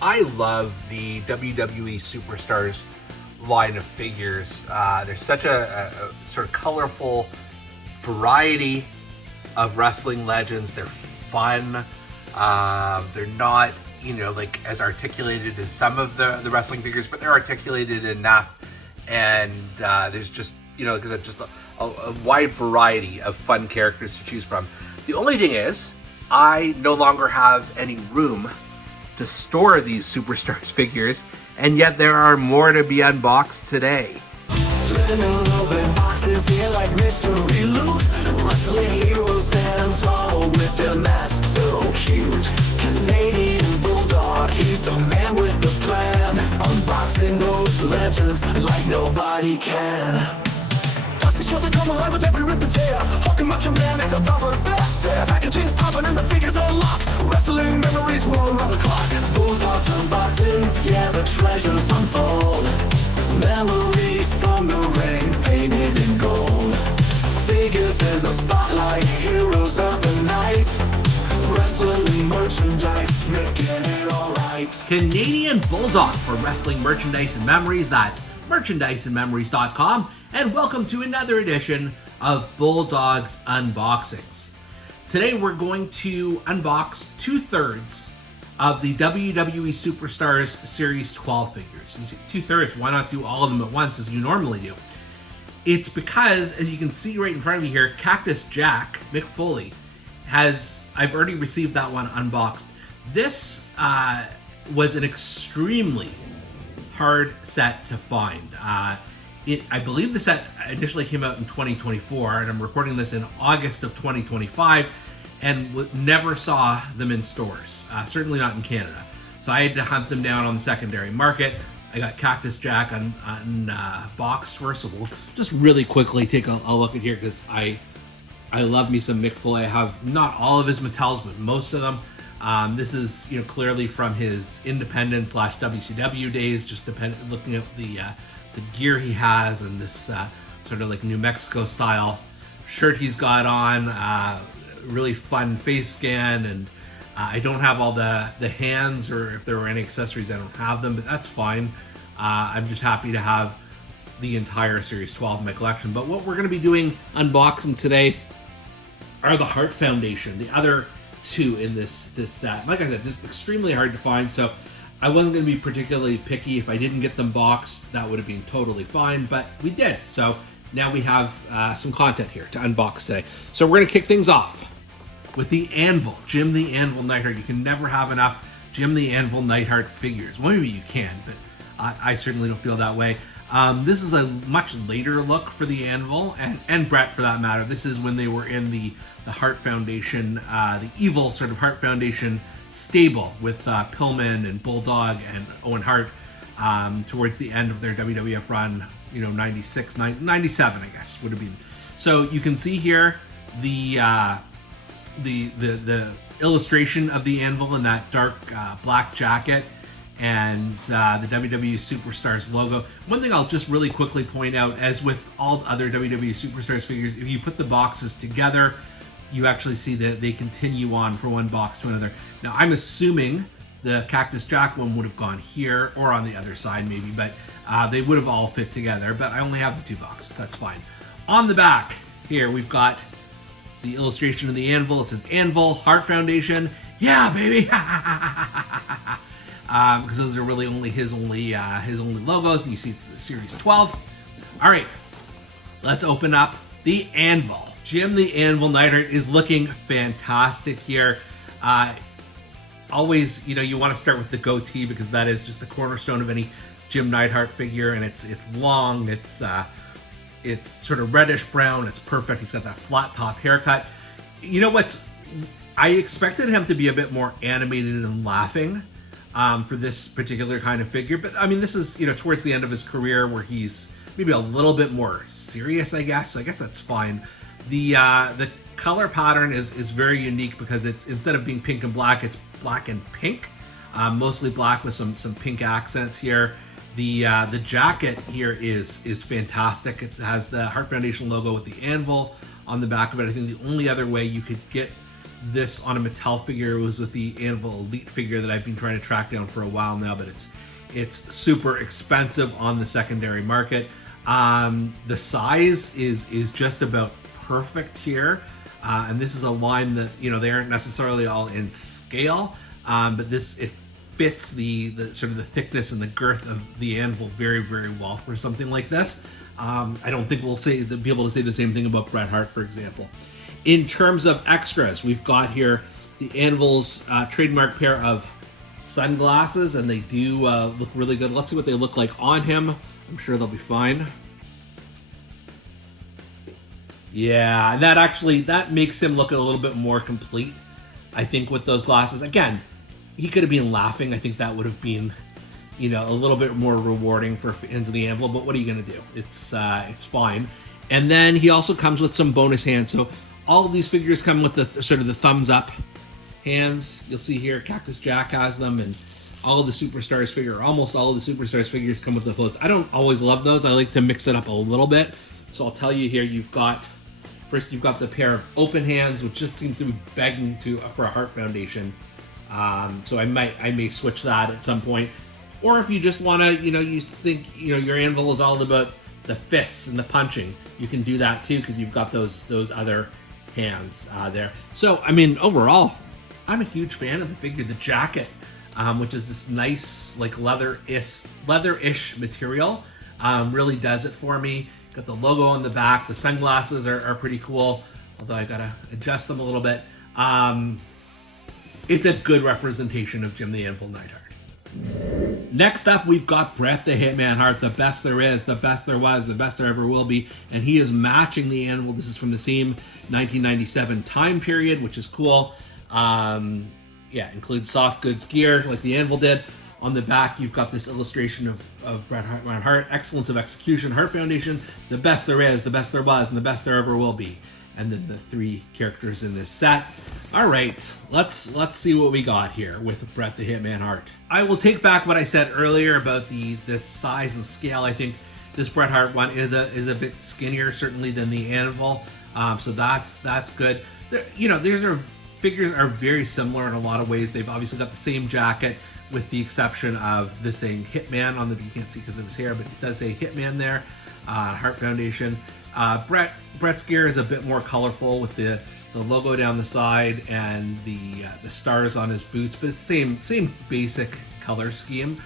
I love the WWE Superstars line of figures. There's such a sort of colorful variety of wrestling legends. They're fun. They're not, like as articulated as some of the wrestling figures, but they're articulated enough. And there's just, because just a wide variety of fun characters to choose from. The only thing is, I no longer have any room to store these Superstars figures, and yet there are more to be unboxed today. Boxes here like mystery loot. Wrestling heroes stand tall with their masks so cute. Canadian Bulldog, he's the man with the plan. Unboxing those legends like nobody can. Dusty shows that come alive with every rip and tear. Hulking Macho Man is a rubber bat. Packaging's popping and the figures unlock. Wrestling memories roll around the clock. Bulldogs unboxings, yeah, the treasures unfold. Memories from the rain, painted in gold. Figures in the spotlight, heroes of the night. Wrestling merchandise, making it alright. Canadian Bulldog for wrestling merchandise and memories. That's merchandiseandmemories.com. And welcome to another edition of Bulldog's Unboxings. Today we're going to unbox 2/3 of the WWE Superstars Series 12 figures. You say 2/3, why not do all of them at once as you normally do? It's because, as you can see right in front of me here, Cactus Jack, Mick Foley, I've already received that one unboxed. This was an extremely hard set to find. I believe the set initially came out in 2024, and I'm recording this in August of 2025, and never saw them in stores, certainly not in Canada. So I had to hunt them down on the secondary market. I got Cactus Jack on box first, so we'll just really quickly take a look at here, because I love me some Mick Foley. I have not all of his Mattels, but most of them. This is clearly from his independent / WCW days, just looking at the gear he has, and this sort of like New Mexico style shirt he's got on. Really fun face scan, and I don't have all the hands, or if there were any accessories, I don't have them, but that's fine. I'm just happy to have the entire Series 12 in my collection. But what we're going to be doing unboxing today are the Hart Foundation, the other two in this set. Like I said, just extremely hard to find, so I wasn't going to be particularly picky. If I didn't get them boxed, that would have been totally fine, but we did. So now we have some content here to unbox today. So we're going to kick things off with the Anvil, Jim the Anvil Neidhart. You can never have enough Jim the Anvil Neidhart figures. Well, maybe you can, but I certainly don't feel that way. This is a much later look for the Anvil, and Bret for that matter. This is when they were in the Hart Foundation, the evil sort of Hart Foundation stable with Pillman and Bulldog and Owen Hart towards the end of their WWF run, 96, 97, I guess, would have been. So you can see here the illustration of the Anvil in that dark black jacket, and the WWE Superstars logo. One thing I'll just really quickly point out, as with all other WWE Superstars figures, if you put the boxes together, you actually see that they continue on from one box to another. Now, I'm assuming the Cactus Jack one would have gone here, or on the other side maybe, but they would have all fit together, but I only have the two boxes, that's fine. On the back here, we've got the illustration of the Anvil. It says Anvil, Hart Foundation. Yeah, baby! Because those are really only his only logos, and you see it's the Series 12. All right, let's open up the Anvil. Jim the Anvil Neidhart is looking fantastic here. Always, you want to start with the goatee, because that is just the cornerstone of any Jim Neidhart figure, and it's long, it's sort of reddish brown, it's perfect. He's got that flat top haircut. I expected him to be a bit more animated and laughing for this particular kind of figure, but I mean, this is towards the end of his career, where he's maybe a little bit more serious, I guess. So I guess that's fine. The color pattern is very unique, because it's, instead of being pink and black, it's black and pink, mostly black with some pink accents here. The jacket here is fantastic. It has the Hart Foundation logo with the Anvil on the back of it. I think the only other way you could get this on a Mattel figure. It was with the Anvil Elite figure that I've been trying to track down for a while now, but it's super expensive on the secondary market. The size is just about perfect here, and this is a line that, you know, they aren't necessarily all in scale, but it fits the sort of the thickness and the girth of the Anvil very, very well for something like this. I don't think we'll be able to say the same thing about Bret Hart, for example. In terms of extras, we've got here the Anvil's trademark pair of sunglasses, and they do look really good. Let's see what they look like on him. I'm sure they'll be fine. Yeah, that makes him look a little bit more complete, I think, with those glasses. Again, he could have been laughing. I think that would have been, you know, a little bit more rewarding for fans of the Anvil, but what are you going to do? It's fine. And then he also comes with some bonus hands. So all of these figures come with the sort of the thumbs up hands. You'll see here, Cactus Jack has them, and all of the Superstars almost all of the Superstars figures come with those. I don't always love those. I like to mix it up a little bit. So I'll tell you here, you've got the pair of open hands, which just seems to be begging for a Hart Foundation. So I may switch that at some point. Or if you just want to, you know, you think, you know, your Anvil is all about the fists and the punching, you can do that too, because you've got those other hands there. So, I mean, overall, I'm a huge fan of the figure. The jacket, which is this nice, like, leather-ish material, really does it for me. Got the logo on the back. The sunglasses are pretty cool, although I gotta adjust them a little bit. It's a good representation of Jim the Anvil Neidhart. Next up, we've got Bret the Hitman Hart, the best there is, the best there was, the best there ever will be, and he is matching the Anvil. This is from the same 1997 time period, which is cool. Yeah, includes soft goods gear like the Anvil did. On the back, you've got this illustration of Bret Hart, excellence of execution, Hart Foundation, the best there is, the best there was, and the best there ever will be. And then the 3 characters in this set. All right, let's see what we got here with Bret the Hitman Hart. I will take back what I said earlier about the size and scale. I think this Bret Hart one is a bit skinnier, certainly, than the Anvil. So that's good. You know, figures are very similar in a lot of ways. They've obviously got the same jacket, with the exception of this saying Hitman on the, you can't see because of his hair, but it does say Hitman there. Hart Foundation. Bret's gear is a bit more colorful with the logo down the side and the stars on his boots, but it's same basic color scheme.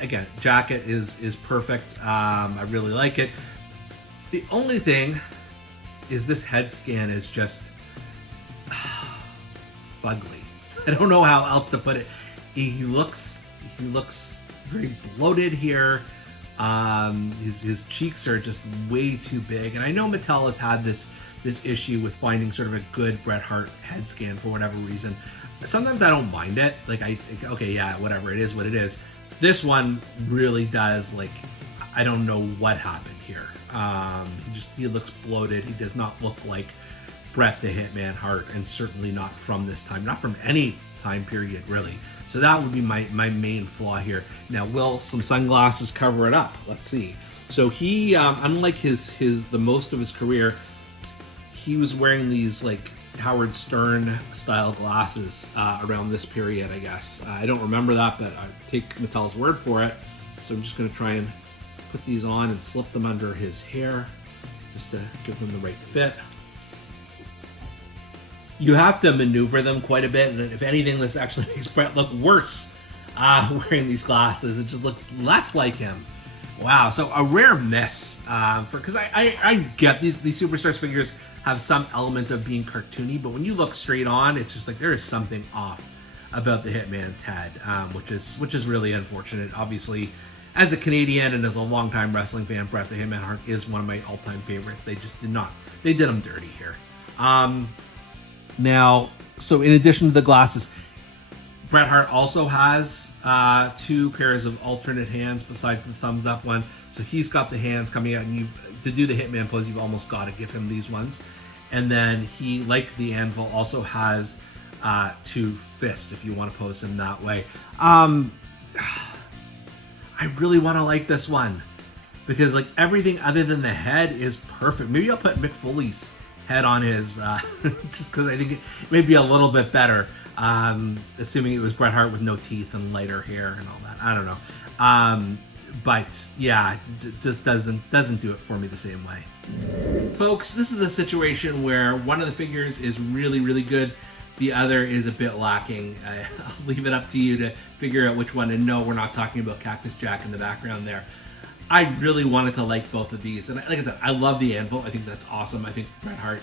Again, jacket is perfect. I really like it. The only thing is this head scan is just fugly. I don't know how else to put it. He looks very bloated here. His cheeks are just way too big, and I know Mattel has had this issue with finding sort of a good Bret Hart head scan for whatever reason. Sometimes I don't mind it. Like, okay, yeah, whatever, it is what it is. This one really does, like, I don't know what happened here. He looks bloated. He does not look like Bret the Hitman Hart, and certainly not from this time, not from any time period, really. So that would be my main flaw here. Now, will some sunglasses cover it up? Let's see. So he, unlike the most of his career, he was wearing these like Howard Stern style glasses around this period, I guess. I don't remember that, but I take Mattel's word for it. So I'm just going to try and put these on and slip them under his hair just to give them the right fit. You have to maneuver them quite a bit, and if anything, this actually makes Bret look worse wearing these glasses. It just looks less like him. Wow, so a rare miss because I get these Superstars figures have some element of being cartoony, but when you look straight on, it's just like there is something off about the Hitman's head, which is really unfortunate. Obviously, as a Canadian and as a longtime wrestling fan, Bret the Hitman Hart is one of my all-time favorites. They did him dirty here. Now, so in addition to the glasses, Bret Hart also has 2 pairs of alternate hands besides the thumbs up one. So he's got the hands coming out, and to do the Hitman pose, you've almost got to give him these ones. And then he, like the Anvil, also has 2 fists if you want to pose him that way. I really want to like this one because like everything other than the head is perfect. Maybe I'll put Mick Foley's head on his, just because I think it may be a little bit better, assuming it was Bret Hart with no teeth and lighter hair and all that. I don't know. But yeah, just doesn't do it for me the same way. Folks, this is a situation where one of the figures is really, really good. The other is a bit lacking. I'll leave it up to you to figure out which one. And no, we're not talking about Cactus Jack in the background there. I really wanted to like both of these. And like I said, I love the Anvil. I think that's awesome. I think Bret Hart,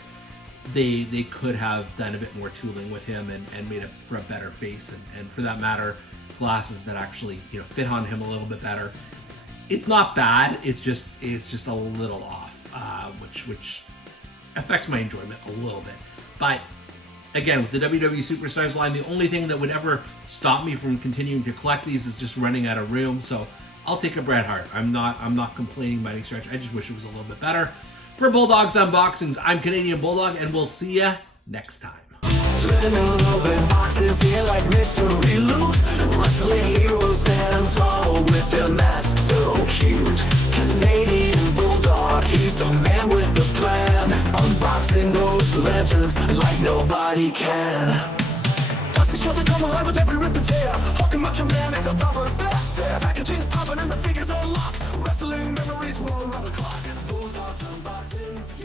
they could have done a bit more tooling with him and made it for a better face. And for that matter, glasses that actually, you know, fit on him a little bit better. It's not bad. It's just a little off, which affects my enjoyment a little bit. But again, with the WWE Superstars line, the only thing that would ever stop me from continuing to collect these is just running out of room. So I'll take a Bret Hart. I'm not complaining by any stretch. I just wish it was a little bit better. For Bulldog's Unboxings, I'm Canadian Bulldog, and we'll see ya next time. Flipping open boxes here like mystery loot. Wrestling heroes stand tall with their masks so cute. Canadian Bulldog, he's the man with the plan. Unboxing those legends like nobody can. Dusty shows that come alive with every rip and tear. Hawking Macho Man is a thumper there. Packaging's popping and the figures are locked. Wrestling memories roll around the clock. Bulldog's Unboxings, yeah.